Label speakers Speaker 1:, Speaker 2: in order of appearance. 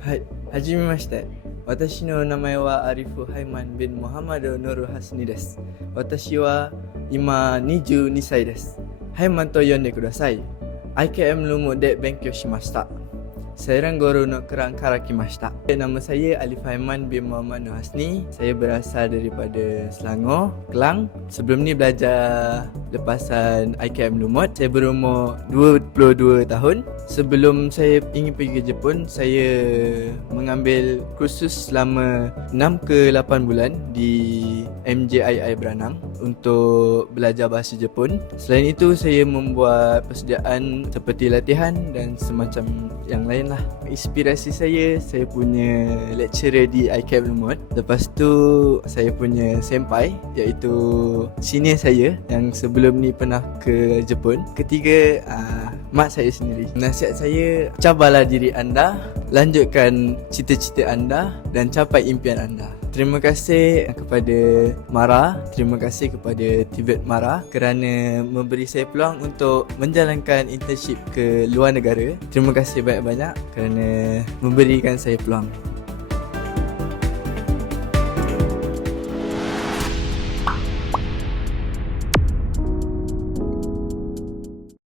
Speaker 1: はじめまして。私の名前はアリフ・ハイマン・ビン・モハマド・ノル・ハスニです。私は今22歳です。ハイマンと呼んでください。IKM ルームで勉強しました。Saya guru no kerang karaki mashta. Nama saya Alif Haiman bin Muhammad Nur Hasni. Saya berasal daripada Selangor, Kelang. Sebelum ni belajar lepasan IKM Lumut. Saya berumur 22 tahun. Sebelum saya ingin pergi ke Jepun, saya mengambil kursus selama 6 ke 8 bulan di MJII Beranang untuk belajar bahasa Jepun. Selain itu, saya membuat persediaan seperti latihan dan semacam yang lain lah. Inspirasi saya, saya punya lecturer di ICAP Lumut. Lepas tu, saya punya senpai iaitu senior saya yang sebelum ni pernah ke Jepun. Ketiga, uh, mak saya sendiri. Nasihat saya, cabarlah diri anda, lanjutkan cita-cita anda dan capai impian anda. Terima kasih kepada Mara, terima kasih kepada Tibet Mara kerana memberi saya peluang untuk menjalankan internship ke luar negara. Terima kasih banyak-banyak kerana memberikan saya peluang.